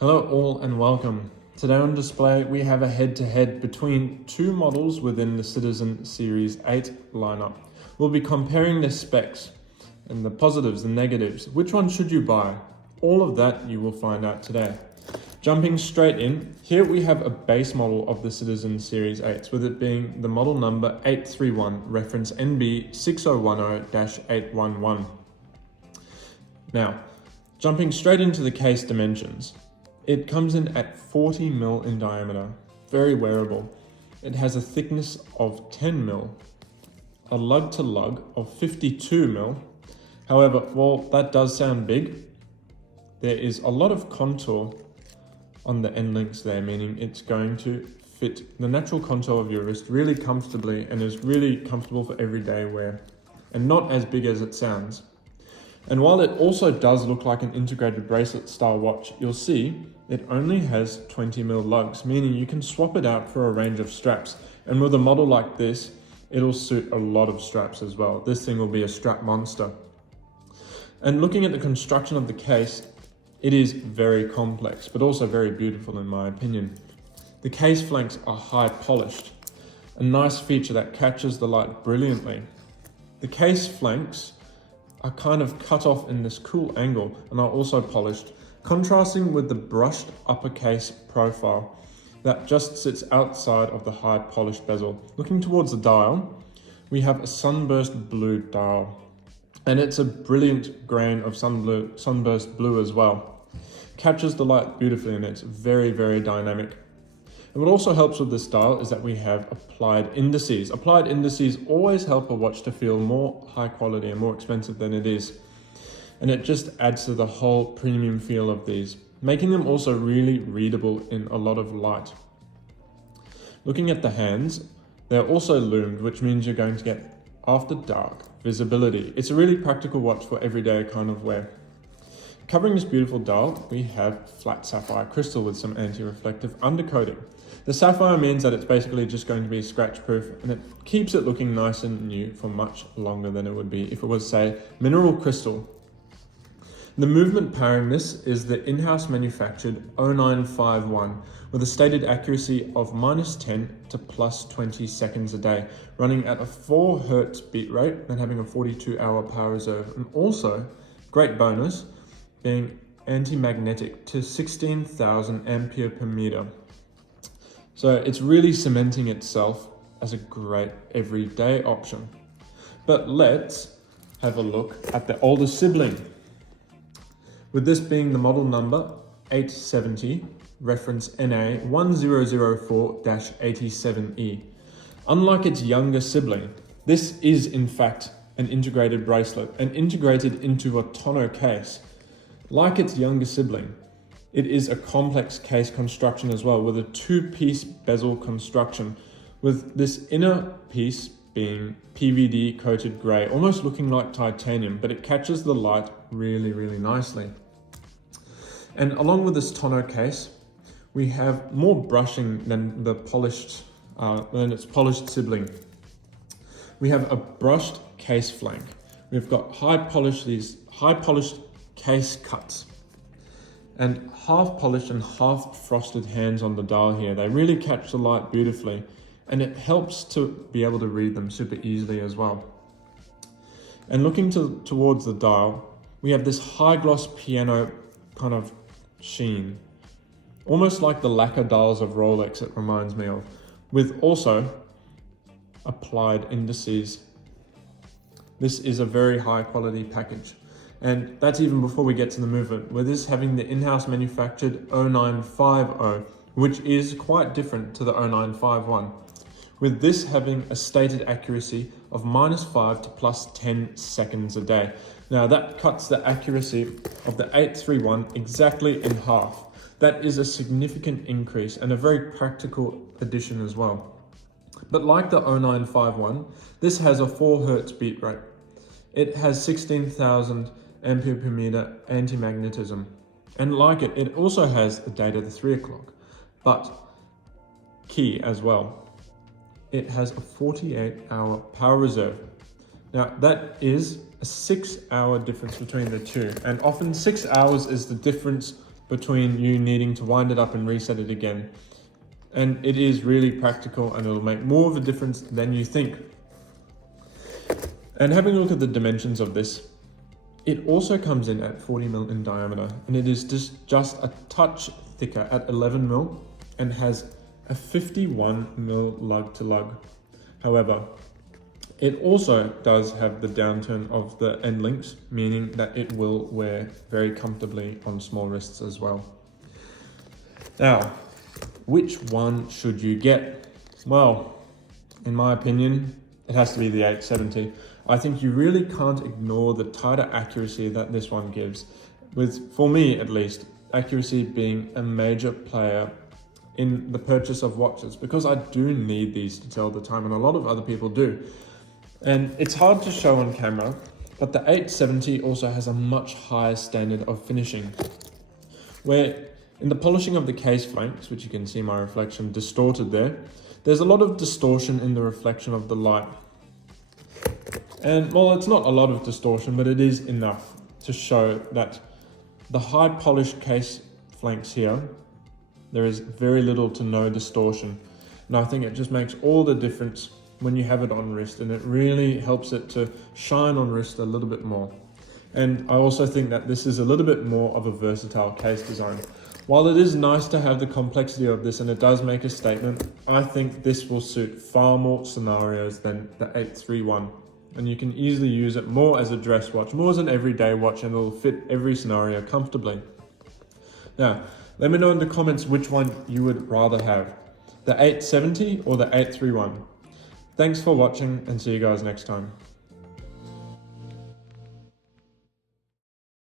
Hello all and welcome. Today on display we have a head-to-head between two models within the Citizen Series 8 lineup. We'll be comparing their specs and the positives and negatives. Which one should you buy? All of that you will find out today. Jumping straight in, here we have a base model of the Citizen Series 8, with it being the model number 831, reference NB 6010-811. Now, jumping straight into the case dimensions. It comes in at 40 mil in diameter, very wearable. It has a thickness of 10 mil, a lug to lug of 52 mil. However, while that does sound big, there is a lot of contour on the end links there, meaning it's going to fit the natural contour of your wrist really comfortably and is really comfortable for everyday wear and not as big as it sounds. And while it also does look like an integrated bracelet style watch, you'll see it only has 20 mil lugs, meaning you can swap it out for a range of straps. And with a model like this, it'll suit a lot of straps as well. This thing will be a strap monster. And looking at the construction of the case, it is very complex, but also very beautiful in my opinion. The case flanks are high polished, a nice feature that catches the light brilliantly. The case flanks are kind of cut off in this cool angle and are also polished, contrasting with the brushed upper case profile that just sits outside of the high polished bezel. Looking towards the dial, we have a sunburst blue dial, and it's a brilliant grain of sunburst blue as well. Catches the light beautifully and it's very, very dynamic. And what also helps with this dial is that we have applied indices. Applied indices always help a watch to feel more high quality and more expensive than it is. And it just adds to the whole premium feel of these, making them also really readable in a lot of light. Looking at the hands, they're also loomed, which means you're going to get after dark visibility. It's a really practical watch for everyday kind of wear. Covering this beautiful dial, we have flat sapphire crystal with some anti-reflective undercoating. The sapphire means that it's basically just going to be scratch proof, and it keeps it looking nice and new for much longer than it would be if it was, say, mineral crystal. The movement powering this is the in-house manufactured 0951 with a stated accuracy of -10 to +20 seconds a day, running at a 4 Hz beat rate and having a 42-hour power reserve. And also, great bonus, being anti-magnetic to 16,000 ampere per meter. So it's really cementing itself as a great everyday option. But let's have a look at the older sibling. With this being the model number 870, reference NA 1004-87E. Unlike its younger sibling, this is in fact an integrated bracelet and integrated into a tonneau case. Like its younger sibling, it is a complex case construction as well, with a 2-piece bezel construction, with this inner piece being PVD coated grey, almost looking like titanium, but it catches the light really, really nicely. And along with this tonneau case, we have more brushing than its polished sibling. We have a brushed case flank. We've got high polished case cuts and half polished and half frosted hands on the dial here. They really catch the light beautifully, and it helps to be able to read them super easily as well. And looking towards the dial, we have this high gloss piano kind of sheen, almost like the lacquer dials of Rolex, it reminds me of, with also applied indices. This is a very high quality package. And that's even before we get to the movement, with this having the in-house manufactured 0950, which is quite different to the 0951, with this having a stated accuracy of -5 to +10 seconds a day. Now that cuts the accuracy of the 831 exactly in half. That is a significant increase and a very practical addition as well. But like the 0951, this has a 4 Hz beat rate. It has 16,000 ampere per meter anti-magnetism. And like it also has a date of the 3 o'clock, but key as well, it has a 48-hour power reserve. Now that is a 6-hour difference between the two, and often 6 hours is the difference between you needing to wind it up and reset it again. And it is really practical, and it'll make more of a difference than you think. And having a look at the dimensions of this, it also comes in at 40 mil in diameter, and it is just a touch thicker at 11 mil and has a 51 mil lug to lug. However, it also does have the downturn of the end links, meaning that it will wear very comfortably on small wrists as well. Now, which one should you get? Well, in my opinion, it has to be the 870. I think you really can't ignore the tighter accuracy that this one gives, with, for me at least, accuracy being a major player in the purchase of watches, because I do need these to tell the time, and a lot of other people do. And it's hard to show on camera, but the 870 also has a much higher standard of finishing, where in the polishing of the case flanks, which you can see my reflection distorted there, there's a lot of distortion in the reflection of the light. And well, it's not a lot of distortion, but it is enough to show that the high polished case flanks here, there is very little to no distortion. And I think it just makes all the difference when you have it on wrist, and it really helps it to shine on wrist a little bit more. And I also think that this is a little bit more of a versatile case design. While it is nice to have the complexity of this and it does make a statement, I think this will suit far more scenarios than the 831. And you can easily use it more as a dress watch, more as an everyday watch, and it'll fit every scenario comfortably. Now, let me know in the comments which one you would rather have, the 870 or the 831. Thanks for watching, and see you guys next time.